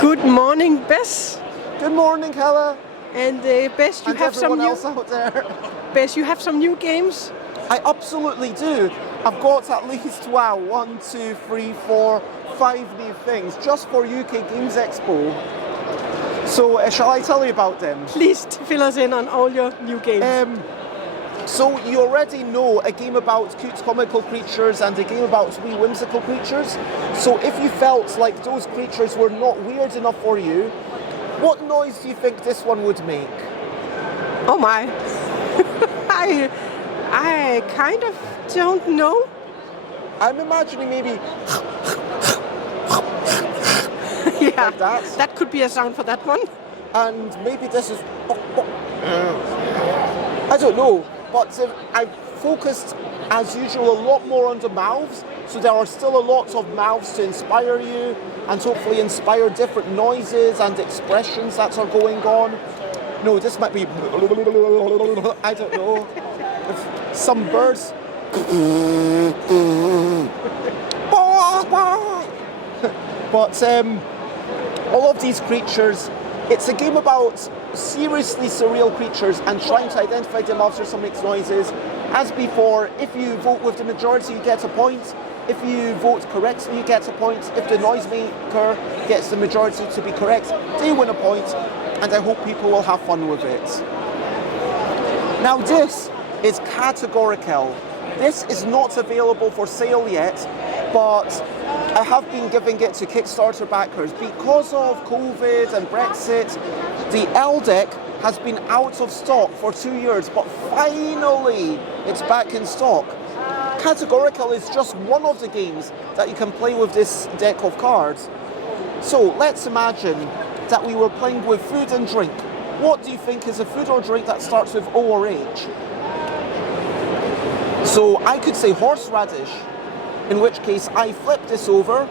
Good morning, Bess. Good morning, Hella. And Bess, you and have some everyone new. else out there. Bess, you have some new games. I absolutely do. I've got at least 1, 2, 3, 4, 5 new things just for UK Games Expo. So shall I tell you about them? Please fill us in on all your new games. So you already know a game about cute comical creatures and a game about wee whimsical creatures. So if you felt like those creatures were not weird enough for you, what noise do you think this one would make? Oh my. I kind of don't know. I'm imagining maybe Yeah, like that. That could be a sound for that one. And maybe this is... I don't know, but I've focused, as usual, a lot more on the mouths, so there are still a lot of mouths to inspire you and hopefully inspire different noises and expressions that are going on. No, this might be... I don't know. If some birds... But all of these creatures, it's a game about seriously surreal creatures and trying to identify them after some makes noises. As before, if you vote with the majority, you get a point. If you vote correctly, you get a point. If the noisemaker gets the majority to be correct, they win a point. And I hope people will have fun with it. Now this is Categorical. This is not available for sale yet, but I have been giving it to Kickstarter backers. Because of COVID and Brexit, the L deck has been out of stock for 2 years, but finally it's back in stock. Categorical is just one of the games that you can play with this deck of cards. So let's imagine that we were playing with food and drink. What do you think is a food or drink that starts with O or H? So I could say horseradish, in which case I flip this over,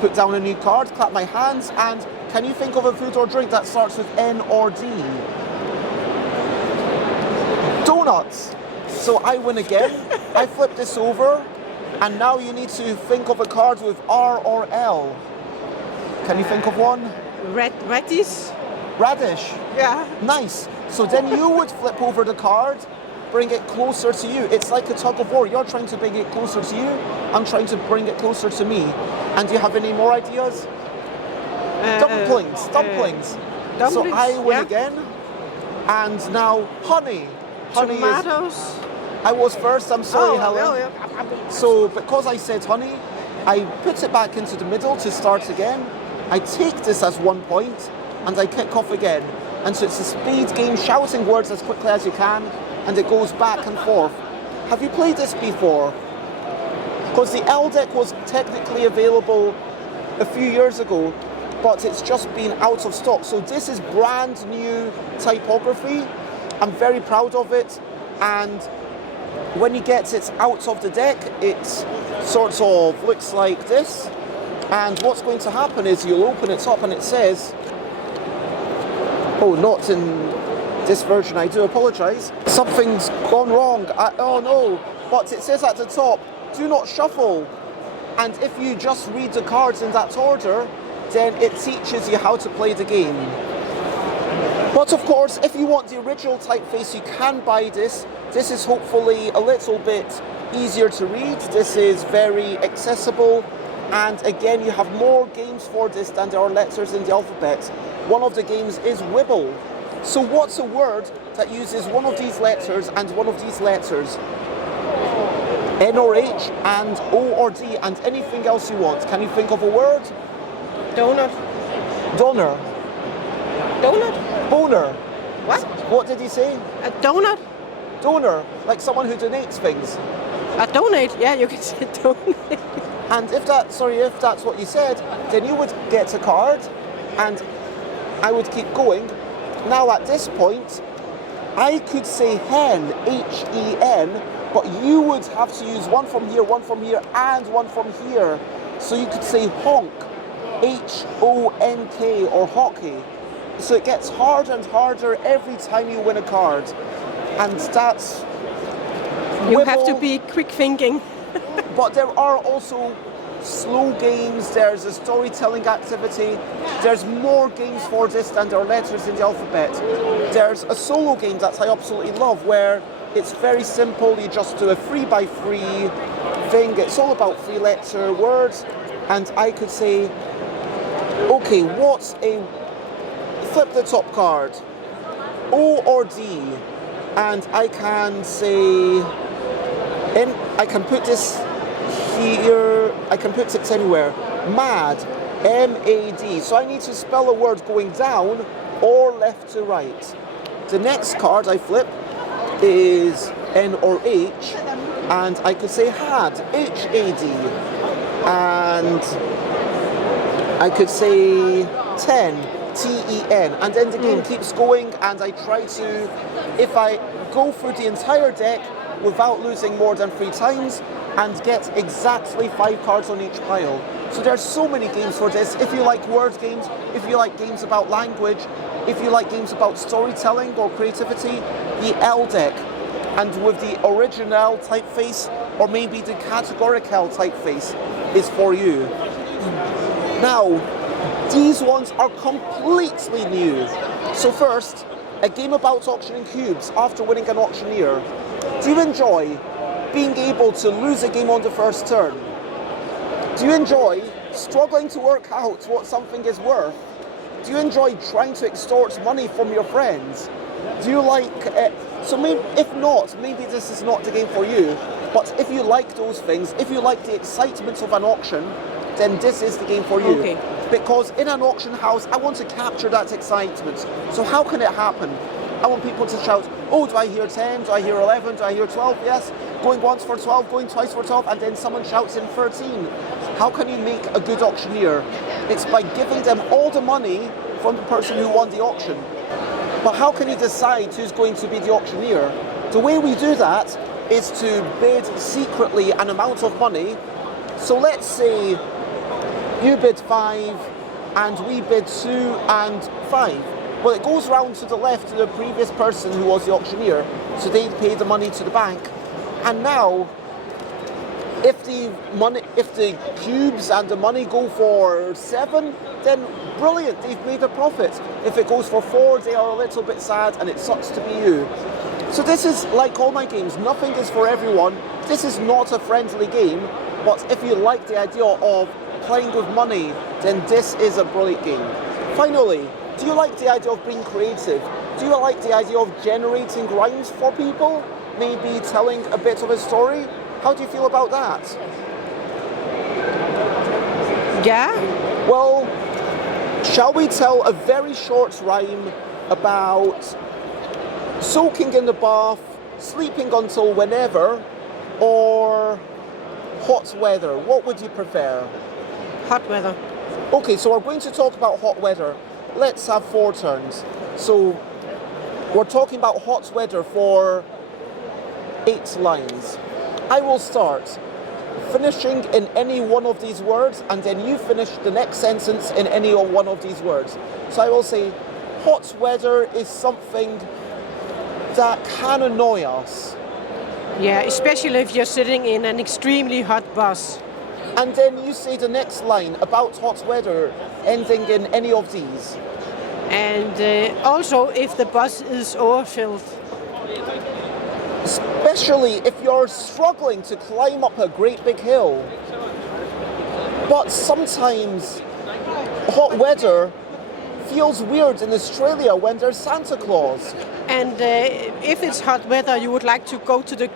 put down a new card, clap my hands, and can you think of a food or drink that starts with N or D? Donuts. So I win again, I flip this over, and now you need to think of a card with R or L. Can you think of one? Radish? Radish. Yeah. Nice. So then you would flip over the card, bring it closer to you. It's like a tug of war. You're trying to bring it closer to you. I'm trying to bring it closer to me. And do you have any more ideas? Dumplings. So I win again. And now honey. Honey Tomatoes. I was first. I'm sorry, Helen. Yeah. So because I said honey, I put it back into the middle to start again. I take this as 1 point, and I kick off again. And so it's a speed game, shouting words as quickly as you can, and it goes back and forth. Have you played this before? Because the L deck was technically available a few years ago, but it's just been out of stock. So this is brand new typography. I'm very proud of it. And when you get it out of the deck, it sort of looks like this. And what's going to happen is you'll open it up and it says, oh, not in this version, I do apologise. Something's gone wrong. Oh no. But it says at the top, do not shuffle. And if you just read the cards in that order, then it teaches you how to play the game. But of course, if you want the original typeface, you can buy this. This is hopefully a little bit easier to read. This is very accessible. And again, you have more games for this than there are letters in the alphabet. One of the games is Wibble. So what's a word that uses one of these letters and one of these letters? N or H and O or D and anything else you want. Can you think of a word? Donut. Donor. Donut? Boner. What? What did he say? A donut? Donor, like someone who donates things. A donate? Yeah, you can say donate. And if that's what you said, then you would get a card and I would keep going. Now at this point, I could say hen, H-E-N, but you would have to use one from here, and one from here. So you could say honk, H-O-N-K, or hockey. So it gets harder and harder every time you win a card. And that's... You have to be quick thinking. But there are also slow games, there's a storytelling activity, there's more games for this than there are letters in the alphabet. There's a solo game that I absolutely love where it's very simple, you just do a 3x3 thing, it's all about 3-letter words, and I could say, okay, what's a, flip the top card, O or D, and I can say, I can put this here, I can put it anywhere, mad, M-A-D, so I need to spell a word going down or left to right. The next card I flip is N or H, and I could say had, H-A-D, and I could say 10, T-E-N, and then the game keeps going, and I try to, if I go through the entire deck without losing more than 3 times, and get exactly 5 cards on each pile. So there's so many games for this. If you like word games, if you like games about language, if you like games about storytelling or creativity, the L deck, and with the original typeface, or maybe the Categorical typeface, is for you. Now, these ones are completely new. So first, a game about auctioning cubes after winning an auctioneer. Do you enjoy being able to lose a game on the first turn? Do you enjoy struggling to work out what something is worth? Do you enjoy trying to extort money from your friends? Do you like, so maybe, if not, maybe this is not the game for you, but if you like those things, if you like the excitement of an auction, then this is the game for you. Okay. Because in an auction house, I want to capture that excitement. So how can it happen? I want people to shout, oh, do I hear 10? Do I hear 11? Do I hear 12? Yes. Going once for 12, going twice for 12, and then someone shouts in 13. How can you make a good auctioneer? It's by giving them all the money from the person who won the auction. But how can you decide who's going to be the auctioneer? The way we do that is to bid secretly an amount of money. So let's say you bid 5 and we bid 2 and 5. Well, it goes round to the left to the previous person who was the auctioneer, so they pay the money to the bank. And now, if the cubes and the money go for 7, then brilliant, they've made a profit. If it goes for 4, they are a little bit sad, and it sucks to be you. So this is like all my games, nothing is for everyone. This is not a friendly game, but if you like the idea of playing with money, then this is a brilliant game. Finally, do you like the idea of being creative? Do you like the idea of generating rhymes for people? Maybe telling a bit of a story? How do you feel about that? Yeah. Well, shall we tell a very short rhyme about soaking in the bath, sleeping until whenever, or hot weather? What would you prefer? Hot weather. Okay, so we're going to talk about hot weather. Let's have 4 turns. So we're talking about hot weather for 8 lines. I will start finishing in any one of these words, and then you finish the next sentence in any one of these words. So I will say, hot weather is something that can annoy us. Yeah, especially if you're sitting in an extremely hot bus. And then you say the next line about hot weather, ending in any of these. And also if the bus is overfilled. Especially if you're struggling to climb up a great big hill. But sometimes hot weather feels weird in Australia when there's Santa Claus. And if it's hot weather, you would like to go to the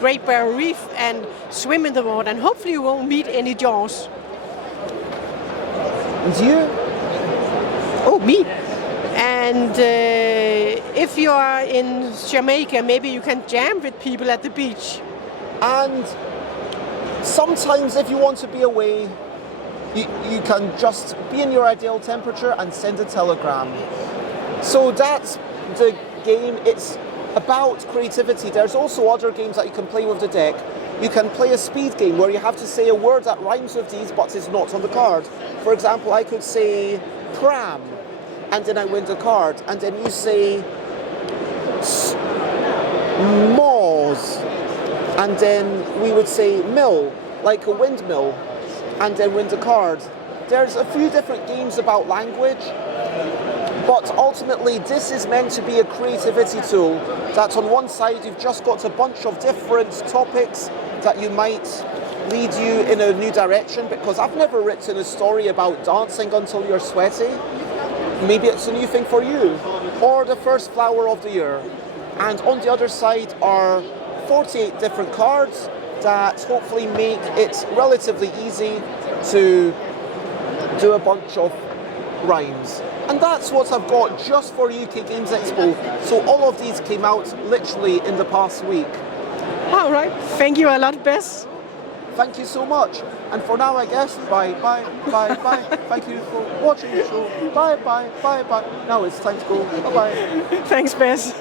Great Barrier Reef and swim in the water, and hopefully you won't meet any jaws. And you? Oh, me. And if you are in Jamaica, maybe you can jam with people at the beach. And sometimes if you want to be away, you can just be in your ideal temperature and send a telegram. So that's the game. It's about creativity. There's also other games that you can play with the deck. You can play a speed game where you have to say a word that rhymes with these but is not on the card. For example, I could say pram, and then I win the card, and then you say moors, and then we would say mill, like a windmill. and then win the card. There's a few different games about language, but ultimately this is meant to be a creativity tool that on one side you've just got a bunch of different topics that you might lead you in a new direction, because I've never written a story about dancing until you're sweaty. Maybe it's a new thing for you. Or the first flower of the year. And on the other side are 48 different cards that hopefully make it relatively easy to do a bunch of rhymes. And that's what I've got just for UK Games Expo. So all of these came out literally in the past week. All right. Thank you a lot, Bess. Thank you so much. And for now, I guess, bye, bye, bye, bye. Thank you for watching the show. Bye, bye, bye, bye. Now it's time to go. Bye-bye. Thanks, Bess.